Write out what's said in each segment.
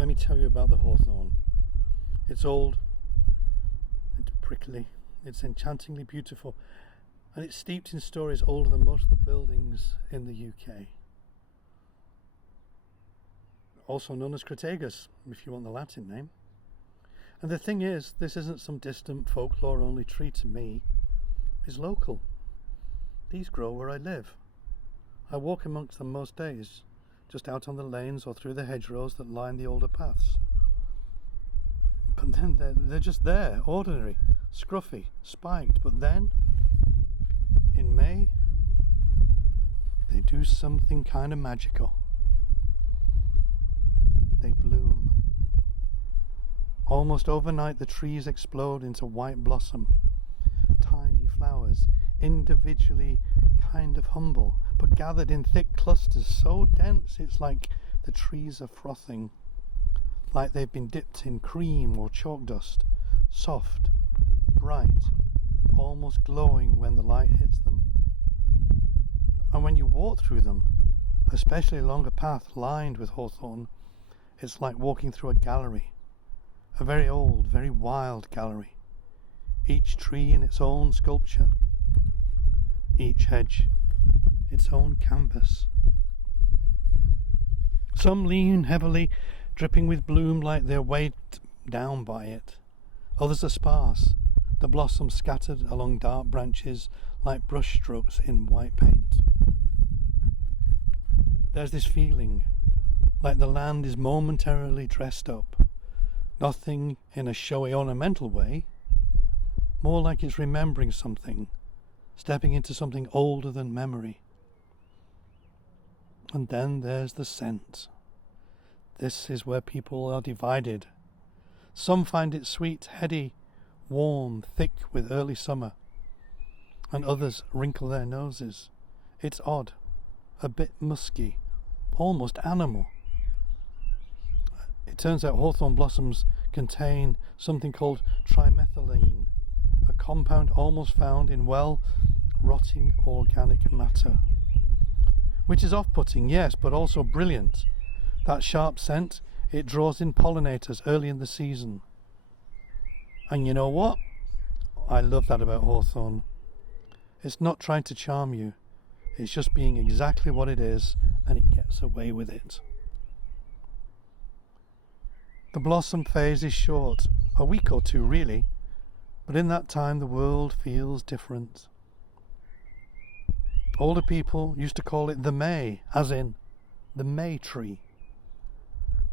Let me tell you about the hawthorn. It's old, it's prickly, it's enchantingly beautiful, and it's steeped in stories older than most of the buildings in the UK. Also known as Crataegus, if you want the Latin name. And the thing is, this isn't some distant folklore-only tree to me. It's local. These grow where I live. I walk amongst them most days, just out on the lanes or through the hedgerows that line the older paths. But then they're just there, ordinary, scruffy, spiked. But then, in May, they do something kind of magical. They bloom. Almost overnight, the trees explode into white blossom. Tiny flowers, individually kind of humble, but gathered in thick clusters so dense it's like the trees are frothing, like they've been dipped in cream or chalk dust, soft, bright, almost glowing when the light hits them. And when you walk through them, especially along a path lined with hawthorn, it's like walking through a gallery, a very old, very wild gallery, each tree in its own sculpture, each hedge its own canvas. Some lean heavily, dripping with bloom like they're weighed down by it. Others are sparse, the blossoms scattered along dark branches like brush strokes in white paint. There's this feeling like the land is momentarily dressed up, nothing in a showy ornamental way, more like it's remembering something, stepping into something older than memory. And then there's the scent. This is where people are divided. Some find it sweet, heady, warm, thick with early summer, and others wrinkle their noses. It's odd, a bit musky, almost animal. It turns out hawthorn blossoms contain something called trimethylene, a compound almost found in rotting organic matter, which is off-putting, yes, but also brilliant. That sharp scent, it draws in pollinators early in the season. And you know what? I love that about hawthorn. It's not trying to charm you. It's just being exactly what it is, and it gets away with it. The blossom phase is short, a week or two really, but in that time the world feels different. Older people used to call it the May, as in the May tree.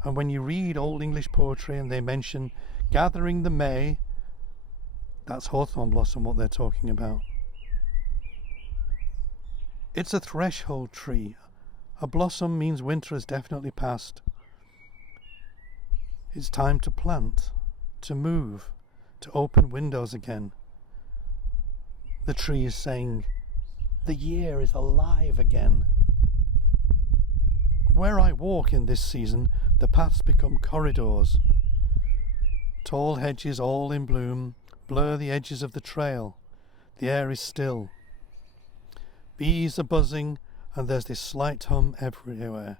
And when you read Old English poetry and they mention gathering the May, that's hawthorn blossom what they're talking about. It's a threshold tree. A blossom means winter has definitely passed. It's time to plant, to move, to open windows again. The tree is saying, the year is alive again. Where I walk in this season, the paths become corridors. Tall hedges all in bloom blur the edges of the trail. The air is still. Bees are buzzing and there's this slight hum everywhere.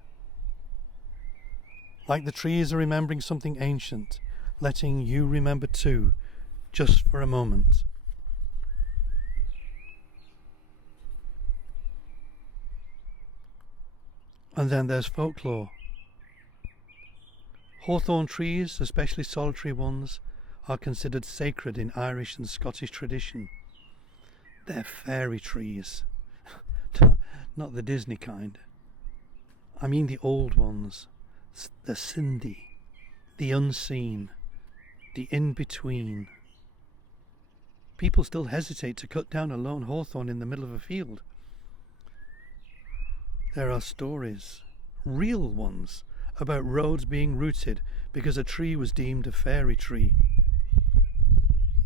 Like the trees are remembering something ancient, letting you remember too, just for a moment. And then there's folklore. Hawthorn trees, especially solitary ones, are considered sacred in Irish and Scottish tradition. They're fairy trees. Not the Disney kind. I mean the old ones, the Cindy, the unseen, the in-between. People still hesitate to cut down a lone hawthorn in the middle of a field. There are stories, real ones, about roads being rooted because a tree was deemed a fairy tree.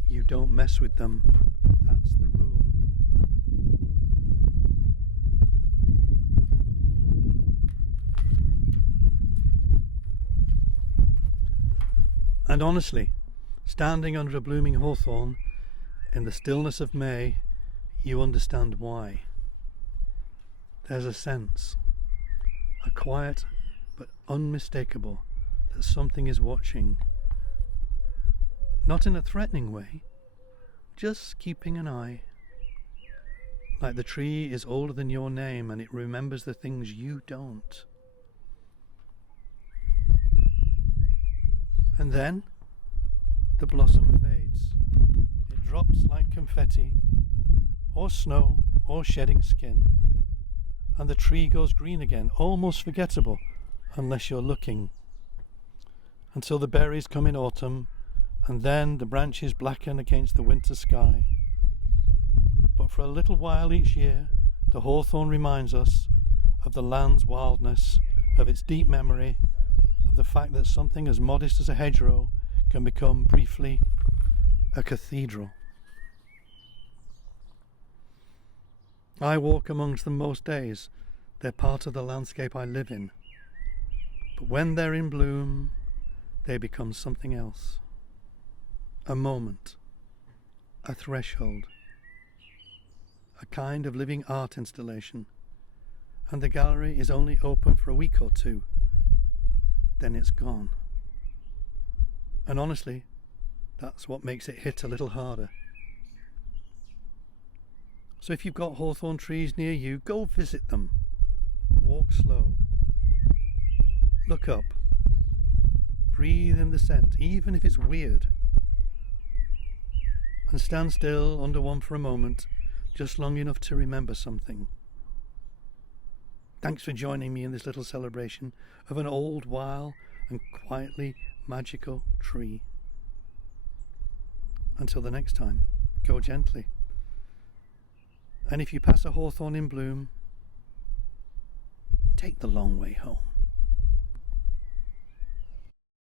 You don't mess with them. That's the rule. And honestly, standing under a blooming hawthorn in the stillness of May, you understand why. There's a sense, a quiet but unmistakable, that something is watching. Not in a threatening way, just keeping an eye. Like the tree is older than your name and it remembers the things you don't. And then the blossom fades. It drops like confetti, or snow, or shedding skin. And the tree goes green again, almost forgettable, unless you're looking. Until the berries come in autumn, and then the branches blacken against the winter sky. But for a little while each year, the hawthorn reminds us of the land's wildness, of its deep memory, of the fact that something as modest as a hedgerow can become briefly a cathedral. I walk amongst them most days. They're part of the landscape I live in. But when they're in bloom, they become something else. A moment, a threshold, a kind of living art installation. And the gallery is only open for a week or two. Then it's gone. And honestly, that's what makes it hit a little harder. So if you've got hawthorn trees near you, go visit them. Walk slow. Look up. Breathe in the scent, even if it's weird. And stand still under one for a moment, just long enough to remember something. Thanks for joining me in this little celebration of an old, wild and quietly magical tree. Until the next time, go gently. And if you pass a hawthorn in bloom, take the long way home.